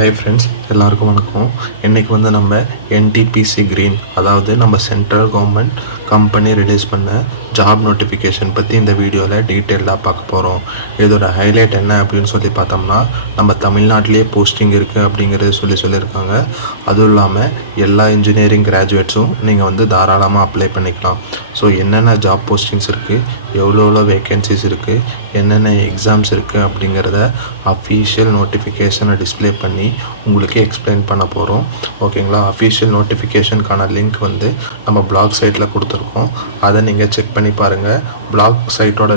Hi friends, எல்லாருக்கும் வணக்கம். இன்றைக்கி நம்ம என்டிபிசி கிரீன், அதாவது நம்ம சென்ட்ரல் கவர்மெண்ட் கம்பெனி ரிலீஸ் பண்ண ஜாப் நோட்டிஃபிகேஷன் பற்றி இந்த வீடியோவில் டீட்டெயிலாக பார்க்க போகிறோம். இதோட ஹைலைட் என்ன அப்படின்னு பார்த்தோம்னா, நம்ம தமிழ்நாட்டிலே போஸ்டிங் இருக்குது அப்படிங்கிறது சொல்லியிருக்காங்க. அதுவும் இல்லாமல் எல்லா இன்ஜினியரிங் கிராஜுவேட்ஸும் நீங்கள் தாராளமாக அப்ளை பண்ணிக்கலாம். ஸோ என்னென்ன ஜாப் போஸ்டிங்ஸ் இருக்குது, எவ்வளோ வேக்கன்சிஸ் இருக்குது, என்னென்ன எக்ஸாம்ஸ் இருக்குது அப்படிங்கிறத அஃபீஷியல் நோட்டிஃபிகேஷனை டிஸ்பிளே பண்ணி உங்களுக்கு எக்ஸ்பிளைன் பண்ண போகிறோம். ஓகேங்களா? அஃபீஷியல் நோட்டிஃபிகேஷனுக்கான லிங்க் நம்ம பிளாக் சைட்டில் கொடுத்துருக்கோம். அதை நீங்கள் செக் பண்ணி பாருங்கள். பிளாக் சைட்டோட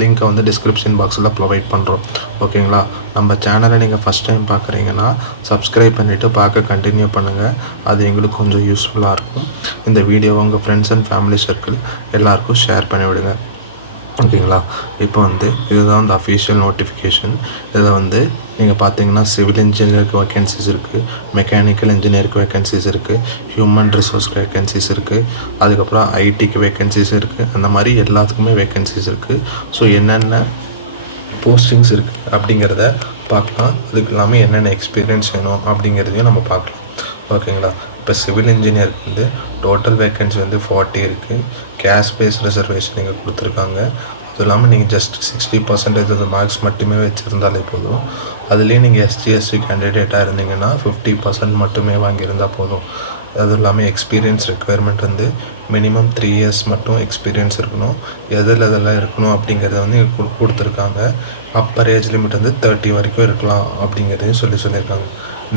லிங்க்கை டிஸ்கிரிப்ஷன் பாக்ஸில் ப்ரொவைட் பண்ணுறோம். ஓகேங்களா? நம்ம சேனலை நீங்கள் ஃபஸ்ட் டைம் பார்க்குறீங்கன்னா சப்ஸ்கிரைப் பண்ணிவிட்டு பார்க்க கண்டினியூ பண்ணுங்கள். அது எங்களுக்கு கொஞ்சம் யூஸ்ஃபுல்லாக இருக்கும். இந்த வீடியோவை உங்கள் ஃப்ரெண்ட்ஸ் அண்ட் ஃபேமிலி சர்க்கிள் எல்லாருக்கும் ஷேர் பண்ணிவிடுங்க. ஓகேங்களா? இப்போ இதுதான் அந்த அஃபீஷியல் நோட்டிஃபிகேஷன். இதில் நீங்கள் பார்த்தீங்கன்னா சிவில் இன்ஜினியருக்கு வேக்கன்சிஸ் இருக்குது, மெக்கானிக்கல் இன்ஜினியருக்கு வேக்கன்சிஸ் இருக்குது, ஹியூமன் ரிசோர்ஸ்க்கு வேக்கன்சிஸ் இருக்குது, அதுக்கப்புறம் ஐடிக்கு வேக்கன்சிஸ் இருக்குது. அந்த மாதிரி எல்லாத்துக்குமே வேக்கன்சிஸ் இருக்குது. ஸோ என்னென்ன போஸ்டிங்ஸ் இருக்குது அப்படிங்கிறத பார்க்கலாம். அதுக்கு இல்லாமல் என்னென்ன எக்ஸ்பீரியன்ஸ் வேணும் அப்படிங்கிறதையும் நம்ம பார்க்கலாம். ஓகேங்களா? இப்போ சிவில் இன்ஜினியருக்கு டோட்டல் வேக்கன்சி 40 இருக்குது. கேஷ் பேஸ் ரிசர்வேஷன் நீங்கள் கொடுத்துருக்காங்க. அது இல்லாமல் நீங்கள் ஜஸ்ட் 60% ஆஃப் மார்க்ஸ் மட்டுமே வச்சுருந்தாலே போதும். அதுலேயே நீங்கள் எஸ்சி கேண்டிடேட்டாக இருந்தீங்கன்னா 50% மட்டுமே வாங்கியிருந்தால் போதும். அதுவும் இல்லாமல் எக்ஸ்பீரியன்ஸ் ரெக்குயர்மெண்ட் மினிமம் 3 இயர்ஸ் மட்டும் எக்ஸ்பீரியன்ஸ் இருக்கணும். எதெல்லாம் இருக்கணும் அப்படிங்கிறத கொடுத்துருக்காங்க. அப்பர் ஏஜ் லிமிட் 30 வரைக்கும் இருக்கலாம் அப்படிங்கிறதையும் சொல்லியிருக்காங்க.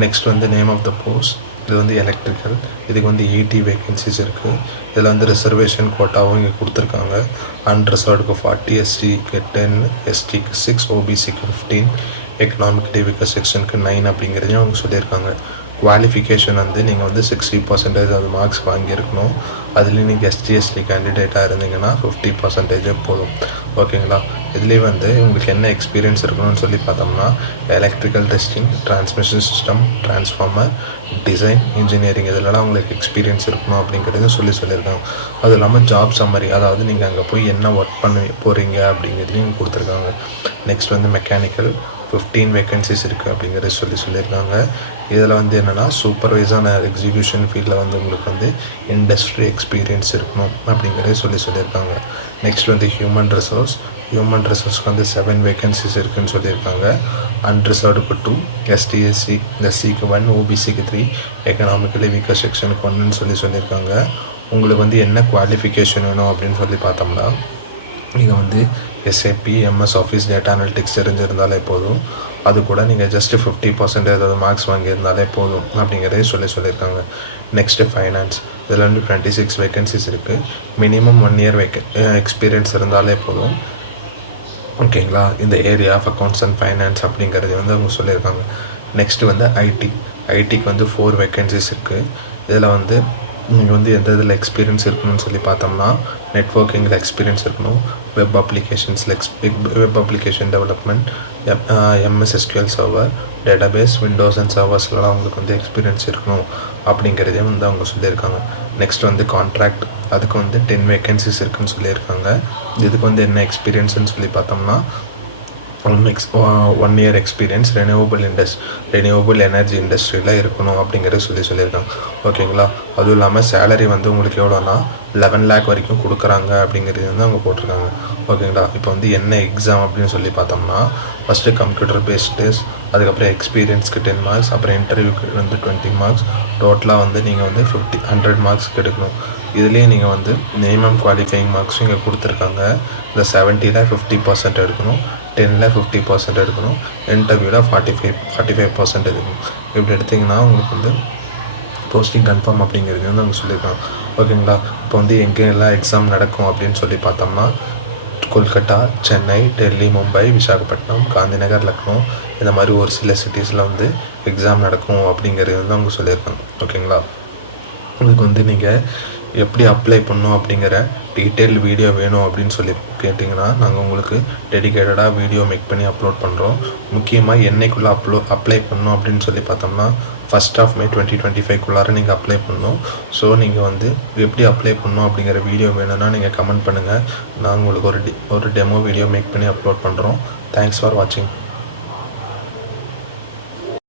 Next name of the post, இது எலக்ட்ரிக்கல். இதுக்கு 80 வேக்கன்சிஸ் இருக்குது. இதில் ரிசர்வேஷன் கோட்டாவும் இங்கே கொடுத்துருக்காங்க. அன்ரிசர்வ்டுக்கு 40, எஸ்சிக்கு 10, எஸ்டிக்கு 6, ஓபிசிக்கு 15, எக்கனாமிக்கலி வீக்கர் செக்ஷனுக்கு 9 அப்படிங்கிறதையும் அவங்க சொல்லியிருக்காங்க. குவாலிஃபிகேஷன் நீங்கள் 60% அது மார்க்ஸ் வாங்கியிருக்கணும். அதுலேயும் நீங்கள் எஸ்டி கேண்டிடேட்டாக இருந்தீங்கன்னா 50% போதும். ஓகேங்களா? இதுலேயே உங்களுக்கு என்ன எக்ஸ்பீரியன்ஸ் இருக்கணும்னு பார்த்தோம்னா, electrical testing, transmission system, transformer, design, engineering இதிலலாம் உங்களுக்கு எக்ஸ்பீரியன்ஸ் இருக்கணும் அப்படிங்கிறதையும் சொல்லியிருக்காங்க. அது இல்லாமல் ஜாப் சம்மரி, அதாவது நீங்கள் அங்கே போய் என்ன ஒர்க் பண்ண போகிறீங்க அப்படிங்கிறதையும் கொடுத்துருக்காங்க. நெக்ஸ்ட் மெக்கானிக்கல் 15 வேக்கன்சிஸ் இருக்குது அப்படிங்கிறது சொல்லியிருக்காங்க. இதில் என்னென்னா சூப்பர்வைஸான எக்ஸிக்யூஷன் ஃபீல்டில் உங்களுக்கு இண்டஸ்ட்ரி எக்ஸ்பீரியன்ஸ் இருக்கணும் அப்படிங்கிறத சொல்லியிருக்காங்க. நெக்ஸ்ட் ஹியூமன் ரிசோர்ஸ்க்கு 7 வேக்கன்சிஸ் இருக்குதுன்னு சொல்லியிருக்காங்க. அன்ரிசர்வ்டுக்கு 2, எஸ்சிக்கு 1, ஓபிசிக்கு 3, எக்கனாமிக்கலி வீக்கர் செக்ஷனுக்கு 1ன்னு சொல்லியிருக்காங்க. உங்களுக்கு என்ன குவாலிஃபிகேஷன் வேணும் அப்படின்னு பார்த்தோம்னா, நீங்கள் SAP, MS office, data analytics தெரிஞ்சிருந்தாலே போதும். அது கூட நீங்கள் ஜஸ்ட்டு 50% ஏதாவது மார்க்ஸ் வாங்கியிருந்தாலே போதும் அப்படிங்கிறதே சொல்லியிருக்காங்க. நெக்ஸ்ட்டு ஃபைனான்ஸ், இதில் 26 வேக்கன்சிஸ் இருக்குது. மினிமம் 1 இயர் எக்ஸ்பீரியன்ஸ் இருந்தாலே போதும். ஓகேங்களா? இந்த area of accounts and finance அப்படிங்கிறது அவங்க சொல்லியிருக்காங்க. நெக்ஸ்ட்டு ஐடிக்கு 4 வேக்கன்சிஸ் இருக்குது. இதில் நீங்கள் எந்த இதில் எக்ஸ்பீரியன்ஸ் இருக்கணும்னு பார்த்தோம்னா, நெட்வொர்க்கிங்கில் எக்ஸ்பீரியன்ஸ் இருக்கணும், web application development, MSSQL server, database, Windows and சர்வர்ஸ்லாம் உங்களுக்கு எக்ஸ்பீரியன்ஸ் இருக்கணும் அப்படிங்கிறதே அவங்க சொல்லியிருக்காங்க. நெக்ஸ்ட் கான்ட்ராக்ட், அதுக்கு 10 வேக்கன்சிஸ் இருக்குதுன்னு சொல்லியிருக்காங்க. இதுக்கு என்ன எக்ஸ்பீரியன்ஸ்னு பார்த்தோம்னா, 1 இயர் எக்ஸ்பீரியன்ஸ் ரெனியூவபிள் எனர்ஜி இண்டஸ்ட்ரியில் இருக்கணும் அப்படிங்கிறத சொல்லியிருக்காங்க. ஓகேங்களா? அதுவும் இல்லாமல் சேலரி உங்களுக்கு எவ்வளோனா 11 lakh வரைக்கும் கொடுக்குறாங்க அப்படிங்கிறது அவங்க போட்டிருக்காங்க. ஓகேங்களா? இப்போ என்ன எக்ஸாம் அப்படின்னு பார்த்தோம்னா, ஃபஸ்ட்டு கம்ப்யூட்டர் பேஸ்ட் டெஸ்ட், அதுக்கப்புறம் எக்ஸ்பீரியன்ஸ்க்கு 10 மார்க்ஸ், அப்புறம் இன்டர்வியூக்கு 20 மார்க்ஸ், டோட்டலாக நீங்கள் 100 மார்க்ஸ்க்கு எடுக்கணும். இதுலேயே நீங்கள் மினிமம் குவாலிஃபையிங் மார்க்ஸும் இங்கே கொடுத்துருக்காங்க. இந்த 70ல் 50% எடுக்கணும், 10ல் 50% எடுக்கணும், இன்டர்வியூவில் 45% எடுக்கணும். இப்படி எடுத்திங்கன்னா உங்களுக்கு போஸ்டிங் கன்ஃபார்ம் அப்படிங்கிறது அவங்க சொல்லியிருக்காங்க. ஓகேங்களா? இப்போ எங்கெல்லாம் எக்ஸாம் நடக்கும் அப்படின்னு பார்த்தோம்னா, கொல்கட்டா, சென்னை, டெல்லி, மும்பை, விசாகப்பட்டினம், காந்திநகர், லக்னோ, இந்த மாதிரி ஒரு சில சிட்டிஸில் எக்ஸாம் நடக்கும் அப்படிங்கிறது அவங்க சொல்லியிருக்காங்க. ஓகேங்களா? இதுக்கு நீங்கள் எப்படி அப்ளை பண்ணணும் அப்படிங்கிற டீட்டெயில் வீடியோ வேணும் அப்படின்னு கேட்டிங்கன்னா, நாங்கள் உங்களுக்கு டெடிகேட்டடாக வீடியோ மேக் பண்ணி அப்லோட் பண்ணுறோம். முக்கியமாக என்னைக்குள்ளே அப்ளை பண்ணணும் அப்படின்னு பார்த்தோம்னா, 1 May 2025 நீங்கள் அப்ளை பண்ணணும். ஸோ நீங்கள் எப்படி அப்ளை பண்ணணும் அப்படிங்கிற வீடியோ வேணும்னா நீங்கள் கமெண்ட் பண்ணுங்கள். நாங்கள் உங்களுக்கு ஒரு டெமோ வீடியோ மேக் பண்ணி அப்லோட் பண்ணுறோம். தேங்க்ஸ் ஃபார் வாட்சிங்.